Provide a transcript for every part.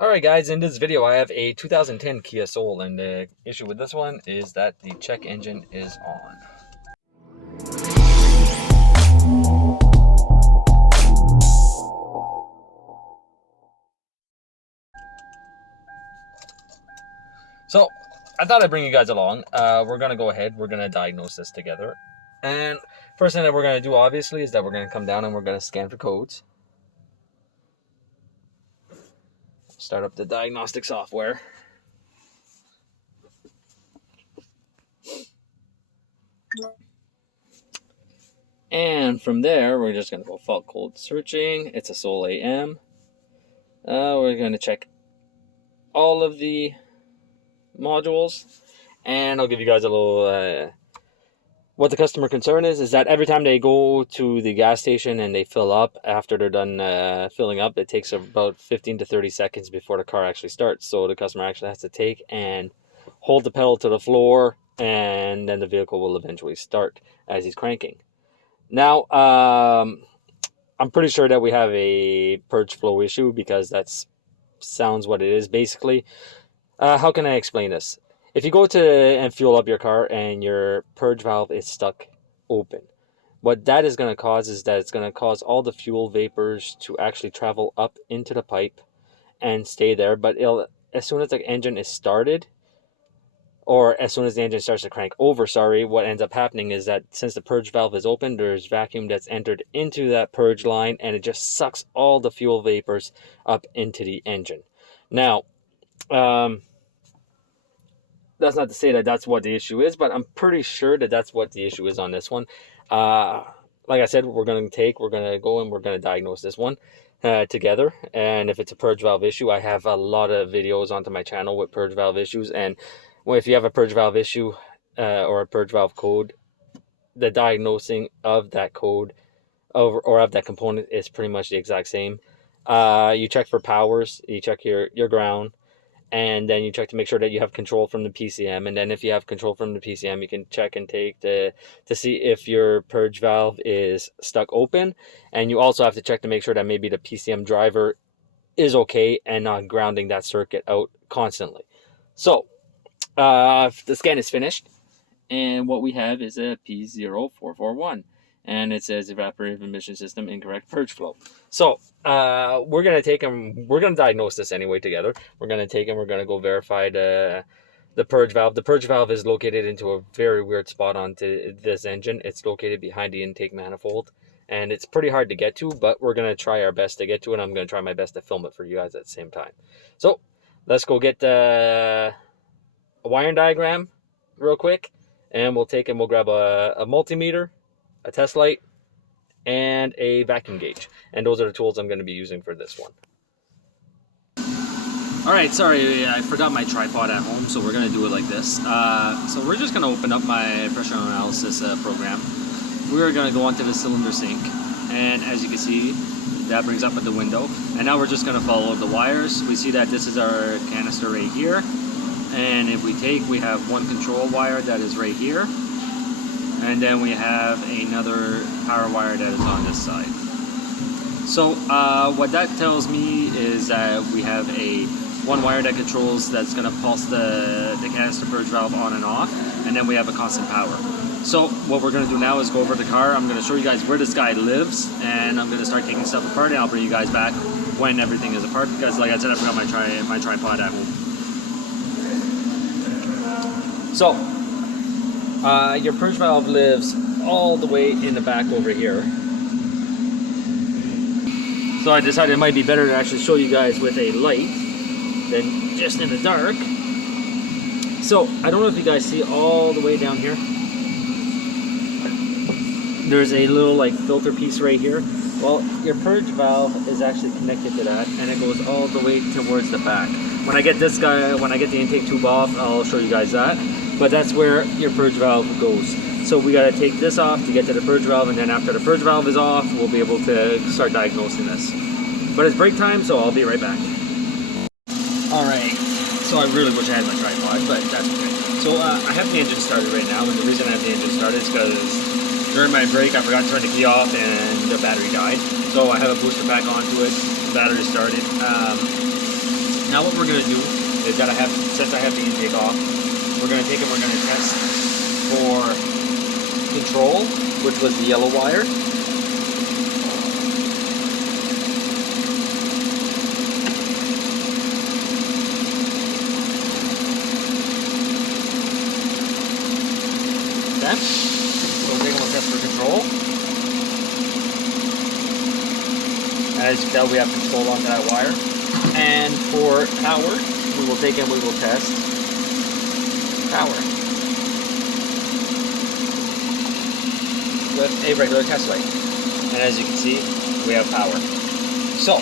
Alright guys, in this video I have a 2010 Kia Soul, and the issue with this one is that the check engine is on. So, I thought I'd bring you guys along. We're going to go ahead, we're going to diagnose this together. And first thing that we're going to do, obviously, is that we're going to come down and we're going to scan for codes. Start up the diagnostic software. And from there, we're just going to go fault code searching. It's a Soul AM. We're going to check all of the modules, and I'll give you guys a little what the customer concern is that every time they go to the gas station and they fill up, after they're done filling up, it takes about 15 to 30 seconds before the car actually starts. So the customer actually has to take and hold the pedal to the floor, and then the vehicle will eventually start as he's cranking. Now, I'm pretty sure that we have a purge flow issue, because that sounds what it is basically. How can I explain this? If you go to and fuel up your car and your purge valve is stuck open, what that is going to cause is that it's going to cause all the fuel vapors to actually travel up into the pipe and stay there. But as soon as the engine is started, or as soon as the engine starts to crank over, what ends up happening is that since the purge valve is open, there's vacuum that's entered into that purge line, and it just sucks all the fuel vapors up into the engine. Now, that's not to say that that's what the issue is, but I'm pretty sure that that's what the issue is on this one. Like I said, we're going to go and we're going to diagnose this one together. And if it's a purge valve issue, I have a lot of videos onto my channel with purge valve issues. And if you have a purge valve issue or a purge valve code, the diagnosing of that code or of that component is pretty much the exact same. You check for powers, you check your ground, and then you check to make sure that you have control from the PCM. And then if you have control from the PCM, you can check and take to see if your purge valve is stuck open. And you also have to check to make sure that maybe the PCM driver is okay and not grounding that circuit out constantly. So the scan is finished, and what we have is a P0441. And it says evaporative emission system incorrect purge flow. So we're gonna take them. We're gonna diagnose this anyway together. We're gonna take and we're gonna go verify the purge valve. The purge valve is located into a very weird spot onto this engine. It's located behind the intake manifold, and it's pretty hard to get to. But we're gonna try our best to get to it. I'm gonna try my best to film it for you guys at the same time. So let's go get a wiring diagram real quick, and we'll grab a multimeter, a test light, and a vacuum gauge. And those are the tools I'm going to be using for this one. Alright, sorry, I forgot my tripod at home, so we're going to do it like this. So we're just going to open up my pressure analysis program. We're going to go onto the cylinder sink, and as you can see, that brings up at the window. And now we're just going to follow the wires. We see that this is our canister right here. And if we we have one control wire that is right here. And then we have another power wire that is on this side. So what that tells me is that we have one wire that controls, that's going to pulse the canister purge valve on and off, and then we have a constant power. So what we're going to do now is go over the car. I'm going to show you guys where this guy lives, and I'm going to start taking stuff apart, and I'll bring you guys back when everything is apart, because like I said, I forgot my tripod at home. So your purge valve lives all the way in the back over here. So I decided it might be better to actually show you guys with a light than just in the dark. So I don't know if you guys see all the way down here. There's a little like filter piece right here. Well, your purge valve is actually connected to that, and it goes all the way towards the back. When I get the intake tube off, I'll show you guys that. But that's where your purge valve goes. So we got to take this off to get to the purge valve, and then after the purge valve is off, we'll be able to start diagnosing this. But it's break time, so I'll be right back. Alright, so I really wish I had my tripod, but that's okay. So I have the engine started right now, and the reason I have the engine started is because during my break I forgot to turn the key off and the battery died. So I have a booster pack onto it, the battery started. Now what we're going to do is that since I have the intake off, we're going to take and we're going to test for control, which was the yellow wire. Okay, so we're taking a test for control. As you can tell, we have control onto that wire. And for power, we will take and we will test power with a regular test light. And as you can see, we have power. So,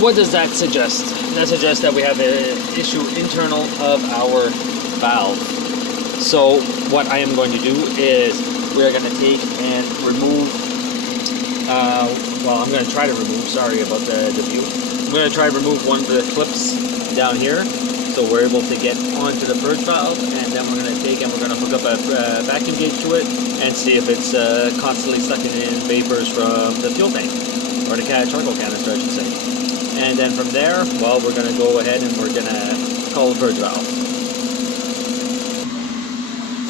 what does that suggest? That suggests that we have an issue internal of our valve. So what I am going to do is we are going to take and remove, well, I'm going to try to remove, sorry about the view. I'm going to try to remove one of the clips down here so we're able to get onto the purge valve, and then we're going to take and we're going to hook up a vacuum gauge to it and see if it's constantly sucking in vapors from the fuel tank, or the charcoal canister I should say. And then from there, well, we're going to go ahead and we're going to call the purge valve.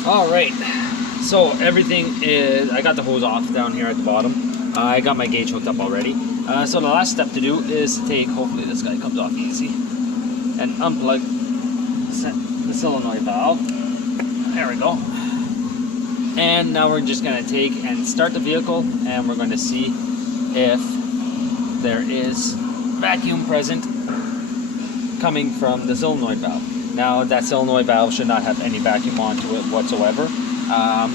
Alright, so everything is, I got the hose off down here at the bottom. I got my gauge hooked up already. So the last step to do is to take, hopefully this guy comes off easy, and unplug the solenoid valve. There we go. And now we're just going to take and start the vehicle, and we're going to see if there is vacuum present coming from the solenoid valve. Now that solenoid valve should not have any vacuum onto it whatsoever.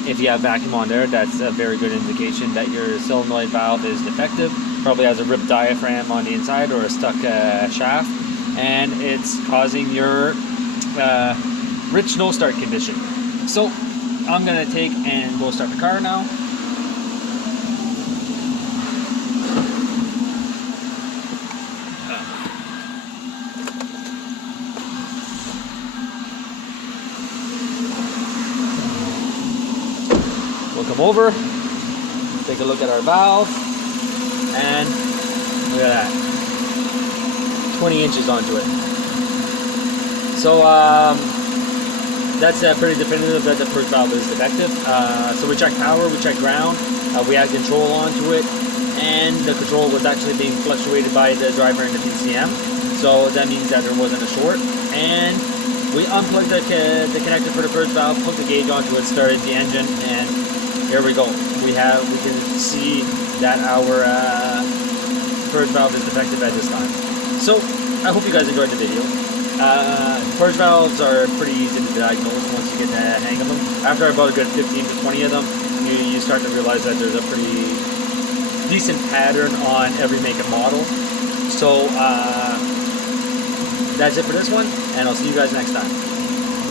If you have vacuum on there, that's a very good indication that your solenoid valve is defective. Probably has a ripped diaphragm on the inside or a stuck shaft, and it's causing your rich no start condition. So I'm going to take and go start the car now. We'll come over, take a look at our valve, and look at that, 20 inches onto it. So that's pretty definitive that the purge valve is defective. So we checked power, we checked ground, we had control onto it, and the control was actually being fluctuated by the driver and the PCM. So that means that there wasn't a short, and we unplugged the connector for the purge valve, put the gauge onto it, started the engine, and here we go. We can see that our purge valve is defective at this time. So I hope you guys enjoyed the video. Purge valves are pretty easy to diagnose once you get the hang of them. After about a good 15 to 20 of them, you start to realize that there's a pretty decent pattern on every make and model. So that's it for this one, and I'll see you guys next time.